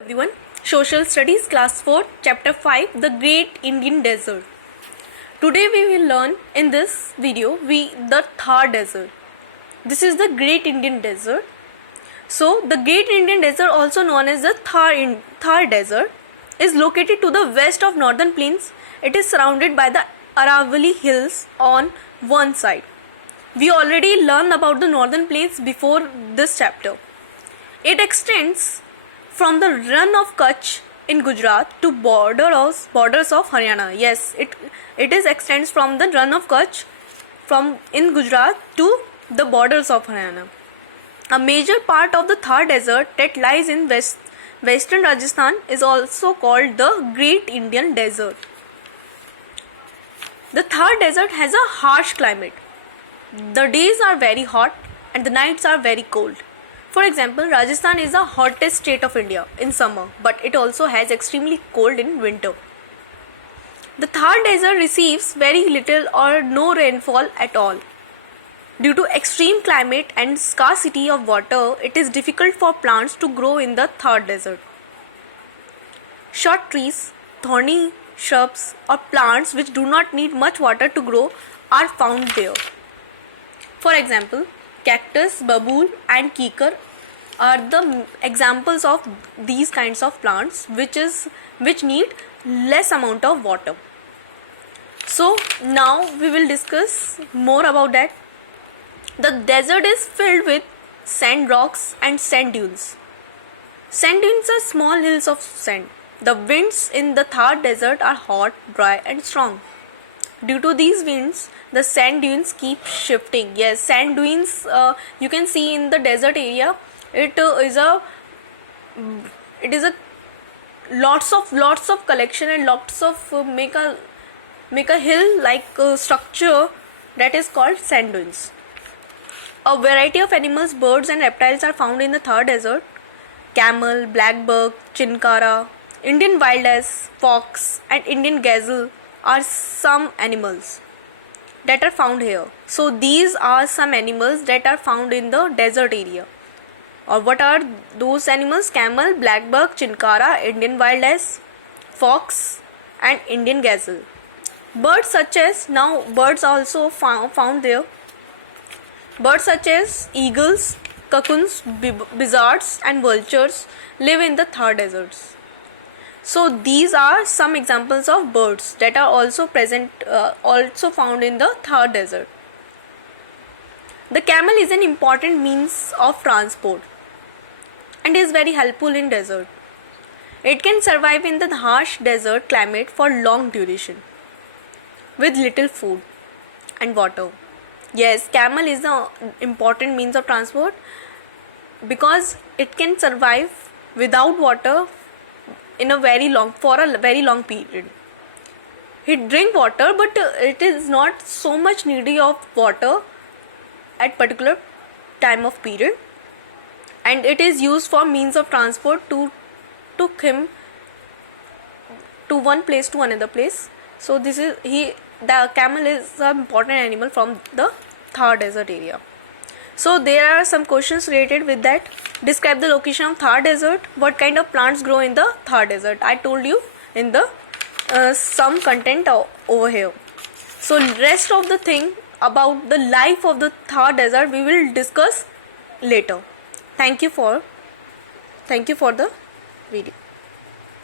Everyone, Social Studies Class 4 Chapter 5 The Great Indian Desert. Today we will learn in this video the Thar Desert. This is the Great Indian Desert. So the Great Indian Desert, also known as the Thar Desert, is located to the west of Northern Plains. It is surrounded by the Aravalli Hills on one side. We already learned about the Northern Plains before this chapter. It extends from the Rann of Kutch in Gujarat to borders of Haryana. Yes, it extends from the Rann of Kutch in Gujarat to the borders of Haryana. A major part of the Thar Desert that lies in western Rajasthan is also called the Great Indian Desert. The Thar Desert has a harsh climate. The days are very hot and the nights are very cold. For example, Rajasthan is the hottest state of India in summer, but it also has extremely cold in winter. The Thar Desert receives very little or no rainfall at all. Due to extreme climate and scarcity of water, it is difficult for plants to grow in the Thar Desert. Short trees, thorny shrubs, or plants which do not need much water to grow are found there. For example, cactus, babool and kikar are the examples of these kinds of plants which need less amount of water. So now we will discuss more about that. The desert is filled with sand rocks and sand dunes. Sand dunes are small hills of sand. The winds in the Thar Desert are hot, dry and strong. Due to these winds, the sand dunes keep shifting. Yes, sand dunes you can see in the desert area. It is a lots of collection and lots of make a hill like structure that is called sand dunes. A variety of animals, birds and reptiles are found in the Thar Desert. Camel, blackbuck, chinkara, Indian wild ass, fox and Indian gazelle are some animals that are found here. So these are some animals that are found in the desert area. Or what are those animals? Camel, blackbuck, chinkara, Indian wild ass, fox and Indian gazelle. Birds are also found there. Birds such as eagles, cockroaches, buzzards and vultures live in the Thar deserts. So these are some examples of birds that are also found in the Thar Desert. The camel is an important means of transport and is very helpful in desert. It can survive in the harsh desert climate for long duration with little food and water. Yes, camel is an important means of transport because it can survive without water for a very long period. It drink water, but it is not so much needy of water at particular time of period, and it is used for means of transport to took him to one place to another place. So the camel is an important animal from the Thar Desert area. So there are some questions related with that. Describe the location of Thar Desert. What kind of plants grow in the Thar Desert? I told you in the some content over here. So rest of the thing about the life of the Thar Desert we will discuss later. Thank you for the video.